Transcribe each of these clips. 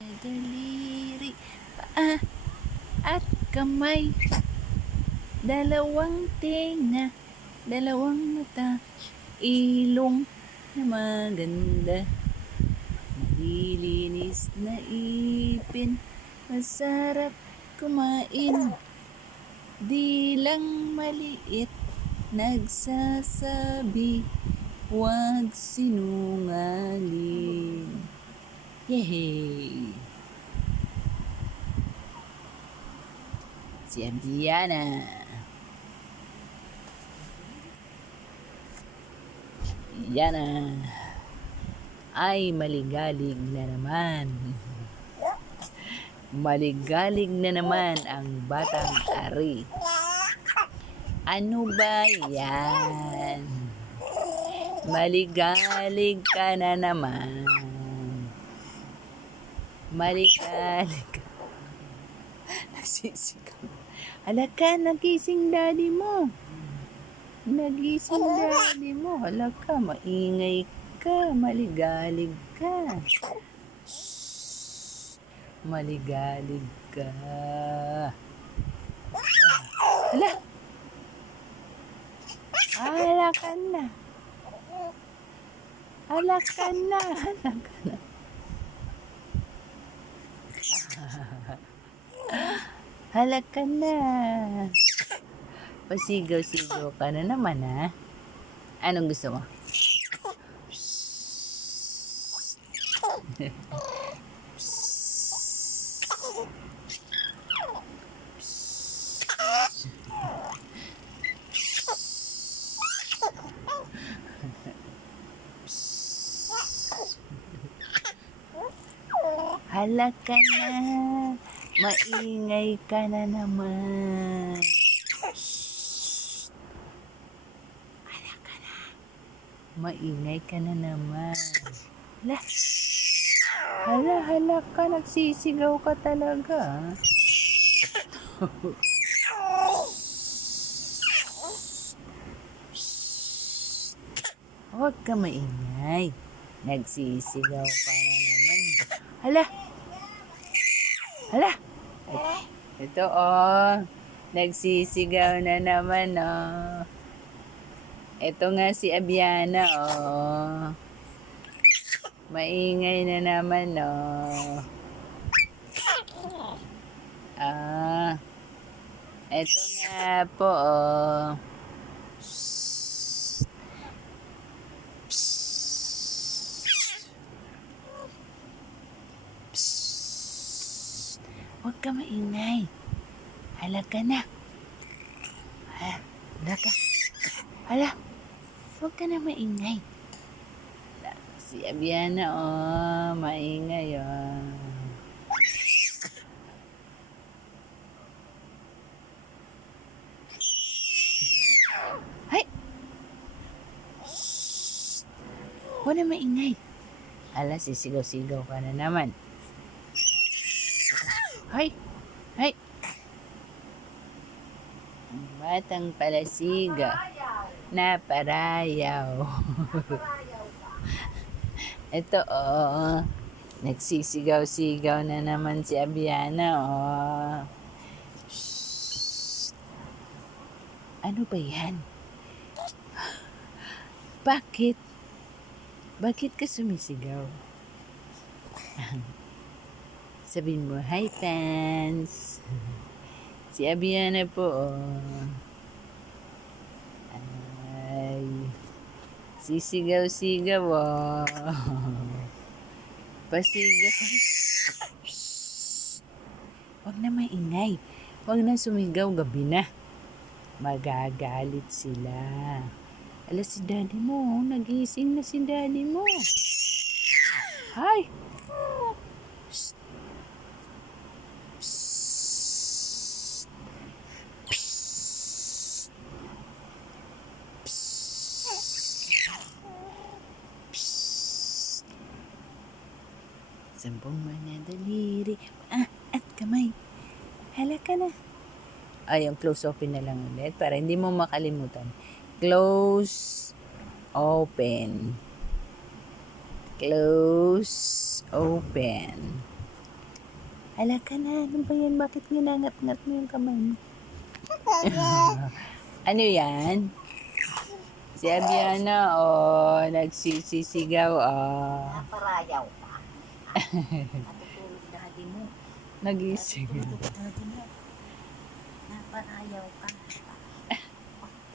Daliri, paa at kamay, dalawang tenga, dalawang mata, ilong na maganda, malilinis na ipin, masarap kumain, dilang maliit, nagsasabi, huwag sinungaling. Yehey! Si Abiana. Yana ay maligalig na naman. Maligalig na naman ang batang ari. Ano ba yan? Maligalig ka na naman. Maligalig ka. Nagsisigaw. Halaka, nagising daddy mo. Nagising daddy mo. Halaka, maingay ka. Maligalig ka. Shhh. Maligalig ka. Hala. Halaka na. Halaka na. Halaka na. Halaka na. Pasigaw-sigaw ka na naman, ha? Anong gusto mo? Halaka na. Maingay ka na naman. Shhh. Halaka na. Maingay ka na naman. Hala ka. Nagsisigaw ka talaga. Huwag ka maingay. Nagsisigaw ka na naman. Hala. Ito nagsisigaw na naman Ito nga si Abiana maingay na naman Ito nga po Huwag ka maingay. Halaka na. Halaka. Hala. Huwag ka na maingay. Si Abiana maingay Hay! Shhh! Huwag na maingay. Hala, sisigaw-sigaw ka na naman. Hay! Batang palasiga na parayaw. Ito nagsisigaw-sigaw na naman si Abiana Shhh. Ano ba yan? Bakit ka sumisigaw? Sabihin mo, hi fans. Si Abiana po ay sisigaw-sigaw pasigaw. Huwag na maingay. Huwag na sumigaw, gabi na. Magagalit sila. Ala, si daddy mo, nagising na si daddy mo. Hi! Sampung mga daliri, at kamay. Halaka na. Yung close open na lang ulit para hindi mo makalimutan. Close, open. Close, open. Ala ka na, ano ba yan? Bakit ginangat-ngat mo yung kamay mo? Ano yan? Si Abiana, nagsisisigaw, Naparayaw ka. Natutulog daddy mo. Nagising. Natutulog daddy mo. Naparayaw ka.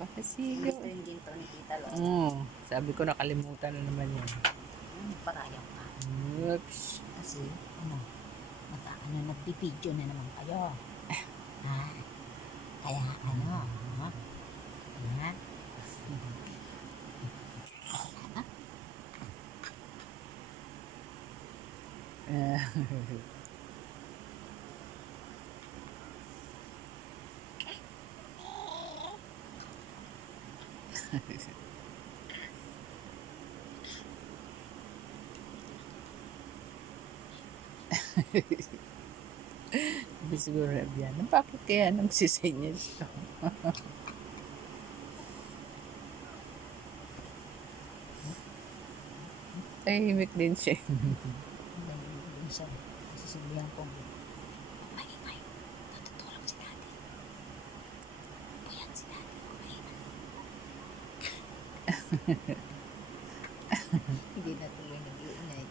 Pakasigaw. Gusto yung ginto ni Tita Lo. Sabi ko nakalimutan na naman yan. Naparayaw ka. Oops. Kasi, nagbibideo na naman kayo. Ha? Kaya, ha? Sabi siguro na Abiana, bakit kaya nagsisenyas to? Tahimik din siya. Minsan, sasabihan ko, maingay, natutulog si daddy. Puyat si daddy. Hindi na tuloy nag-iingay.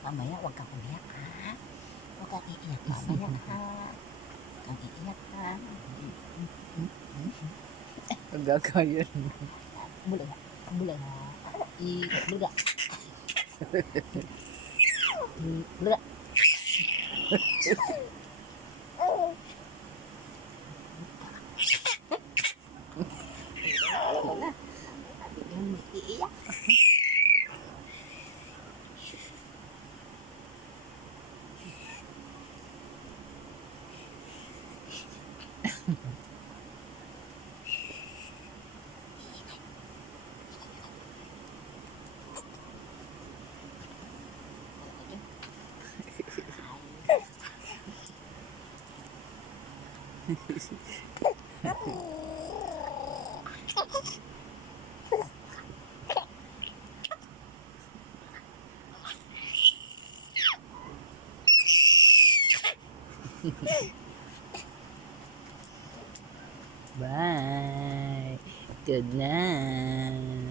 Mamaya, huwag kang umiyak, ha? Huwag kang iiyak mamaya, ha? Huwag kang iiyak, ha? Gagawin. Bulaga. Bulaga. Bulaga. Bulaga. Sabi niyo, may iiyak. Bye. Good night.